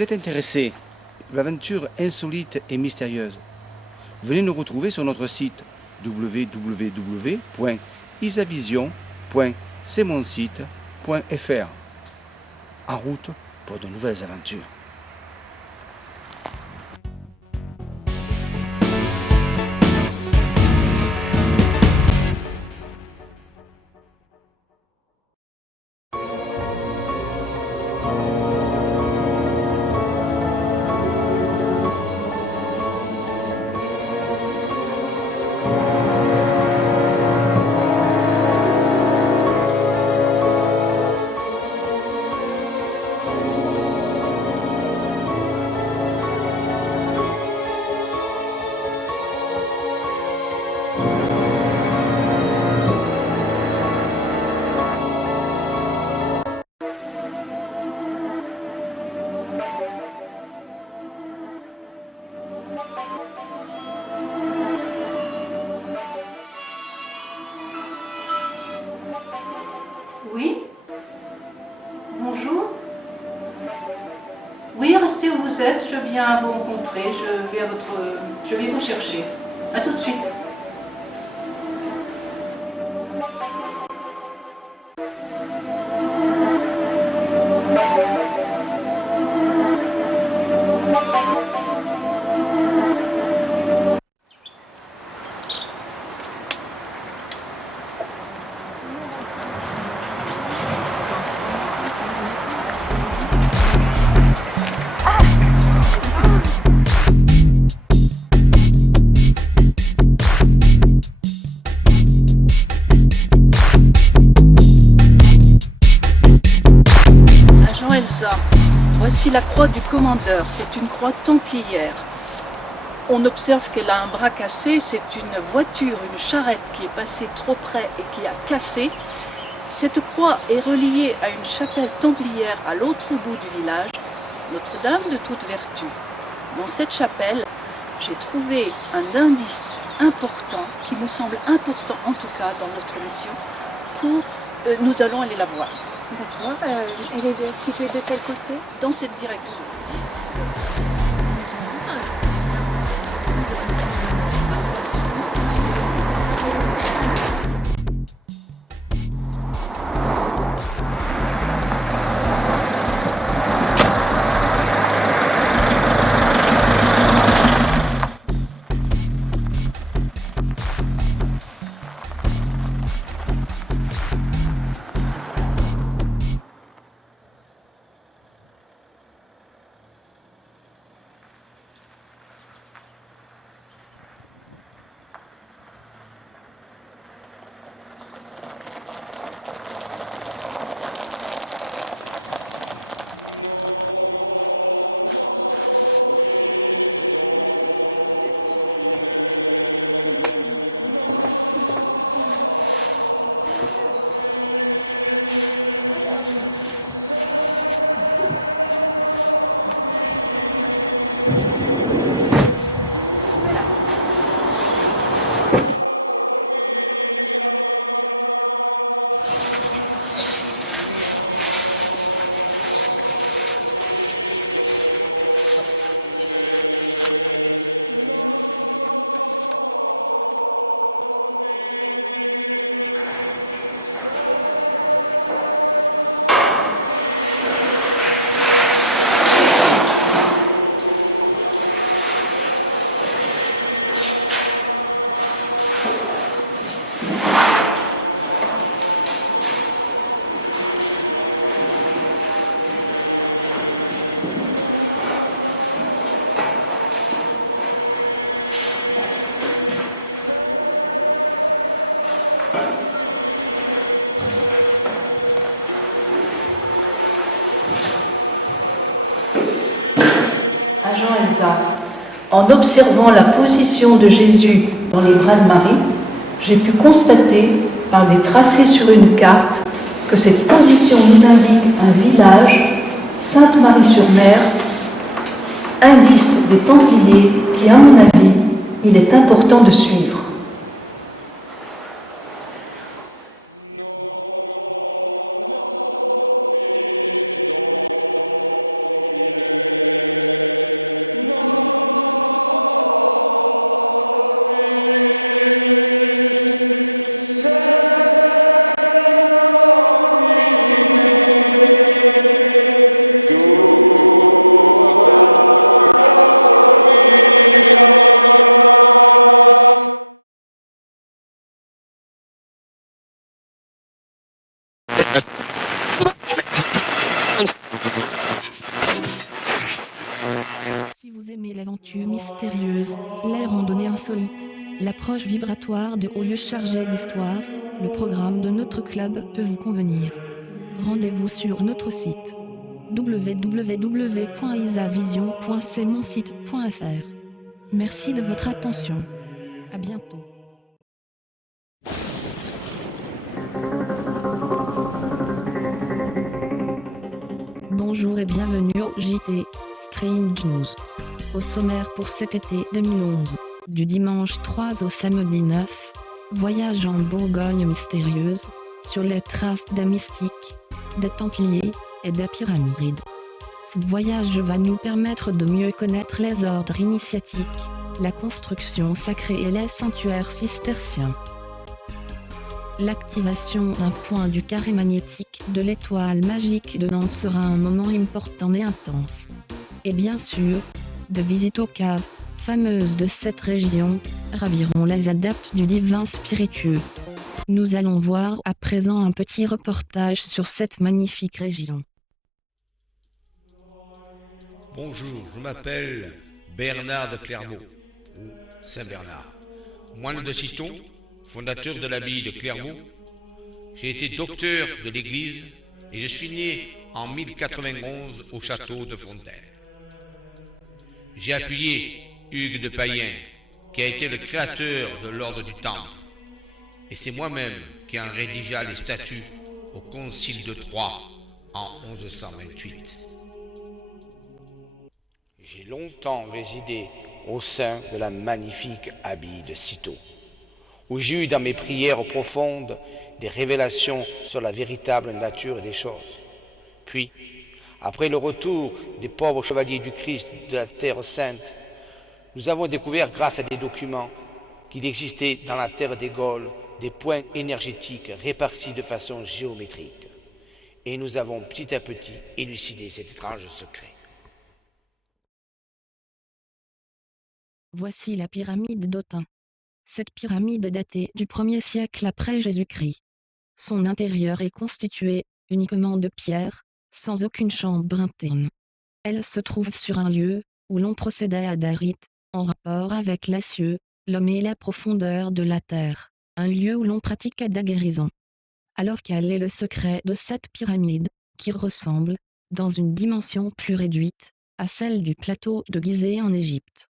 Vous êtes intéressé par l'aventure insolite et mystérieuse? Venez nous retrouver sur notre site www.isavision.cmonsite.fr. En route pour de nouvelles aventures. Oui? Bonjour? Oui, restez où vous êtes, je viens vous rencontrer, je vais vous chercher. À tout de suite. Agent Elsa, voici la croix du commandeur, c'est une croix templière. On observe qu'elle a un bras cassé, c'est une voiture, une charrette qui est passée trop près et qui a cassé. Cette croix est reliée à une chapelle templière à l'autre bout du village, Notre-Dame de toute vertu. Dans cette chapelle, j'ai trouvé un indice important, qui me semble important en tout cas dans notre mission, nous allons aller la voir. D'accord. Elle est située de quel côté? Dans cette direction. Agent Elsa, en observant la position de Jésus dans les bras de Marie, j'ai pu constater par des tracés sur une carte que cette position nous indique un village, Sainte-Marie-sur-Mer, indice des Templiers qui, à mon avis, il est important de suivre. Vous aimez l'aventure mystérieuse, les randonnées insolites, l'approche vibratoire de hauts lieux chargés d'histoire, le programme de notre club peut vous convenir. Rendez-vous sur notre site www.isavision.cmonsite.fr. Merci de votre attention. À bientôt. Bonjour et bienvenue au JT Strange News. Au sommaire pour cet été 2011, du dimanche 3 au samedi 9, voyage en Bourgogne mystérieuse, sur les traces des mystiques, des Templiers et des pyramides. Ce voyage va nous permettre de mieux connaître les ordres initiatiques, la construction sacrée et les sanctuaires cisterciens. L'activation d'un point du carré magnétique de l'étoile magique de Nantes sera un moment important et intense. Et bien sûr, de visites aux caves fameuses de cette région raviront les adeptes du divin spiritueux. Nous allons voir à présent un petit reportage sur cette magnifique région. Bonjour, je m'appelle Bernard de Clermont, ou Saint-Bernard, moine de Citon, fondateur de l'abbaye de Clermont. J'ai été docteur de l'Église et je suis né en 1091 au château de Fontaine. J'ai appuyé Hugues de Payen, qui a été le créateur de l'ordre du Temple, et c'est moi-même qui en rédigea les statuts au Concile de Troyes en 1128. J'ai longtemps résidé au sein de la magnifique abbaye de Cîteaux, où j'ai eu dans mes prières profondes des révélations sur la véritable nature des choses. Puis, après le retour des pauvres chevaliers du Christ de la Terre Sainte, nous avons découvert grâce à des documents qu'il existait dans la terre des Gaules des points énergétiques répartis de façon géométrique. Et nous avons petit à petit élucidé cet étrange secret. Voici la pyramide d'Autun. Cette pyramide est datée du 1er siècle après Jésus-Christ. Son intérieur est constitué uniquement de pierre, sans aucune chambre interne. Elle se trouve sur un lieu où l'on procédait à des rites, en rapport avec les cieux, l'homme et la profondeur de la terre, un lieu où l'on pratiquait des guérisons. Alors quel est le secret de cette pyramide, qui ressemble, dans une dimension plus réduite, à celle du plateau de Gizeh en Égypte?